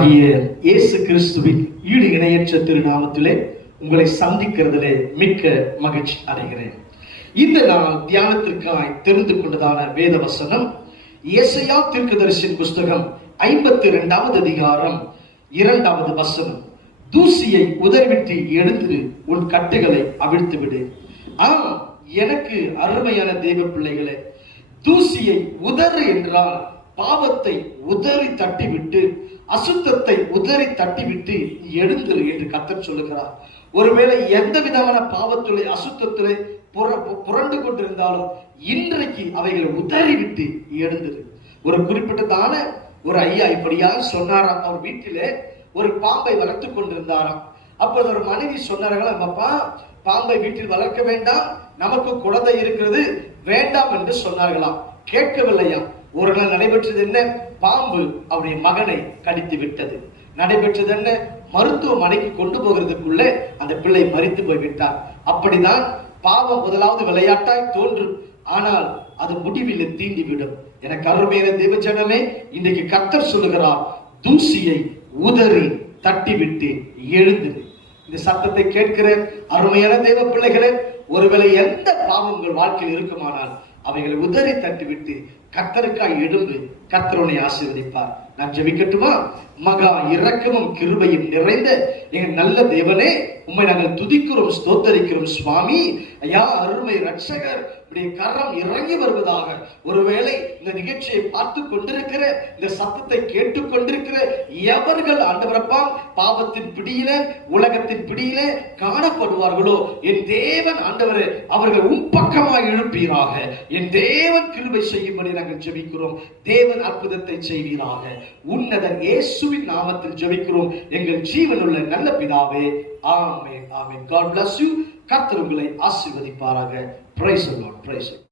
ஆண்டவராகிய இயேசு கிறிஸ்துவின் ஈடு இணையற்ற திருநாமத்திலே உங்களை சந்திக்கிறதிலே மிக்க மகிழ்ச்சி அடைகிறேன். இந்த நாள் தியானத்திற்காய் தெரிந்து கொண்டதான வேத வசனம் ஏசாயா தீர்க்கதரிசியின் புஸ்தகம் 52வது அதிகாரம் 2வது வசனம். தூசியை உதறிவிட்டு எழுந்து உன் கட்டுகளை அவிழ்த்து விடு. ஆம், எனக்கு அருமையான தேவ பிள்ளைகளே, தூசியை உதறு என்றால் பாவத்தை உதறி தட்டிவிட்டு, அசுத்தத்தை உதறி தட்டிவிட்டு எழுந்திரு என்று கர்த்தர் சொல்லுகிறார். ஒருவேளை எந்த விதமான பாவத்திலே அசுத்தத்திலே புரண்டு கொண்டிருந்தாலும் இன்றைக்கு அவைகளை உதறிவிட்டு எழுந்திரு. ஒரு குறிப்பிட்டதான ஒரு ஐயா இப்படியாக சொன்னாராம். அவர் வீட்டிலே ஒரு பாம்பை வளர்த்து கொண்டிருந்தாராம். அப்போது ஒரு மனைவி சொன்னார்களாம், அப்பா, பாம்பை வீட்டில் வளர்க்க வேண்டாம், நமக்கு குழந்தை இருக்கிறது, வேண்டாம் என்று சொன்னார்களாம். கேட்கவில்லையா? ஒரு நாள் நடைபெற்றது என்ன? பாம்பு அவருடைய மகனை கடித்து விட்டது. நடைபெற்றது என்ன? மருத்துவமனைக்கு கொண்டு போகிறதுக்குள்ளே அந்த பிள்ளை மரித்து போய்விட்டார். அப்படிதான் பாவம் முதலாவது விளையாட்டாய் தோன்றும், ஆனால் அது முடிவில் தீண்டிவிடும். எனக்கு அருமையான தேவஜனமே, இன்றைக்கு கர்த்தர் சொல்லுகிறார், தூசியை உதறி தட்டிவிட்டு எழுந்திரு. இந்த சத்தத்தை கேட்கிற அருமையான தேவ பிள்ளைகளே, ஒருவேளை எந்த பாவங்கள் வாழ்க்கையில் இருக்குமானால் அவைகளை உதறி தட்டிவிட்டு கர்த்தருக்காய் எழுந்து கர்த்தருனை ஆசீர்வதிப்பார். நான் ஜெபிக்கட்டுமா? மகா இரக்கமும் கிருபையும் நிறைந்த எங்கள் நல்ல தேவனே, உம்மை நாங்கள் துதிக்கிறோம், ஸ்தோத்தரிக்கிறோம் சுவாமி. ஐயா, அருமை ரட்சகர், கரம் இறங்கி வருவதாக. ஒருவேளை இந்த நிகழ்ச்சியை பார்த்து கொண்டிருக்கிற, இந்த சத்தத்தை கேட்டுக் கொண்டிருக்கிற எவர்கள் ஆண்டவரப்பா பாவத்தின் பிடியில, உலகத்தின் பிடியில காணப்படுவார்களோ, என் தேவன் ஆண்டவரே அவர்கள் உம்பக்கமாய் எழுப்பீராக. என் தேவன் கிருபை செய்யும்படி நாங்கள் ஜெபிக்கிறோம். தேவன் அற்புதத்தை செய்வீராக. உன்னத இயேசுவின் நாமத்தில் ஜெபிக்கிறோம் எங்கள் ஜீவனுள்ள நல்ல பிதாவே. ஆமென், ஆமென். God bless you. கர்த்தர் உங்களை ஆசீர்வதிப்பாராக. Praise the Lord. Praise the Lord.